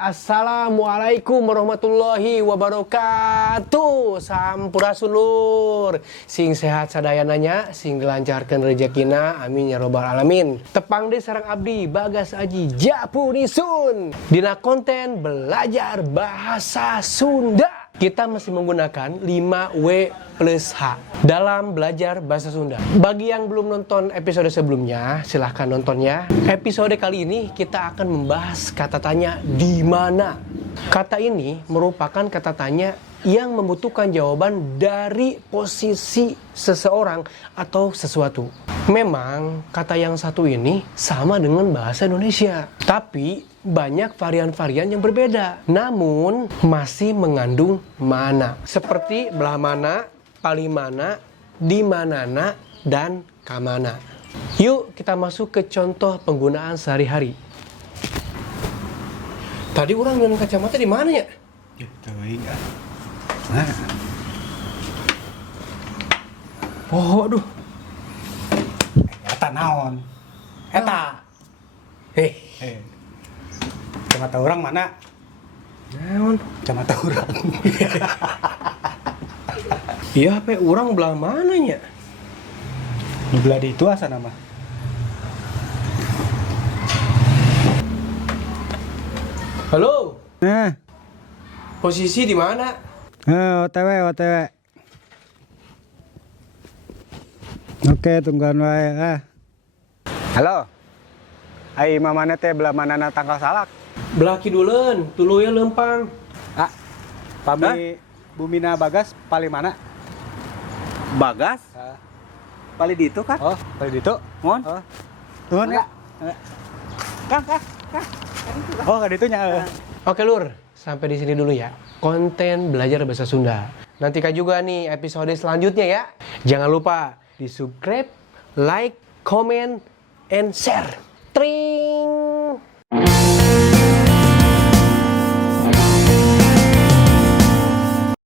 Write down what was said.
Assalamualaikum warahmatullahi wabarakatuh. Sampurasun lur. Sing sehat sadayananya, sing dilancarkan rezekina, amin ya robbal alamin. Tepang deh sareng abdi Bagas Aji Japunisun. Dina konten belajar bahasa Sunda. Kita masih menggunakan 5W plus H dalam belajar bahasa Sunda. Bagi yang belum nonton episode sebelumnya, silahkan nontonnya. Episode kali ini kita akan membahas kata tanya di mana. Kata ini merupakan kata tanya yang membutuhkan jawaban dari posisi seseorang atau sesuatu. Memang kata yang satu ini sama dengan bahasa Indonesia, tapi banyak varian-varian yang berbeda, namun masih mengandung mana. Seperti belah mana, palimana, dimanana, dan kamana. Yuk kita masuk ke contoh penggunaan sehari-hari. Tadi orang dengan kacamata di mana ya? Itu enggak. Nah. Oh, aduh. Eta naon? Eta. Kacamata orang mana? Naon? Kacamata orang. Iya, HP orang belah mananya? Di belah di itu asa nama. Halo, Nah, posisi di mana? OTW. Oke, tungguan wae. Halo. Ai mamana teh belah manana tangkal salak. Belah kiduleun, tuluy leumpang. Pami Bumina Bagas paling mana? Bagas? Pali di itu kan? Oh, paling ditu. Mohon? Tuhun ya. Kang. Oh, ka ditu nya. Oke lur, sampai di sini dulu ya. Konten belajar bahasa Sunda. Nantikan juga nih episode selanjutnya ya. Jangan lupa di subscribe, like, comment, and share. Tring!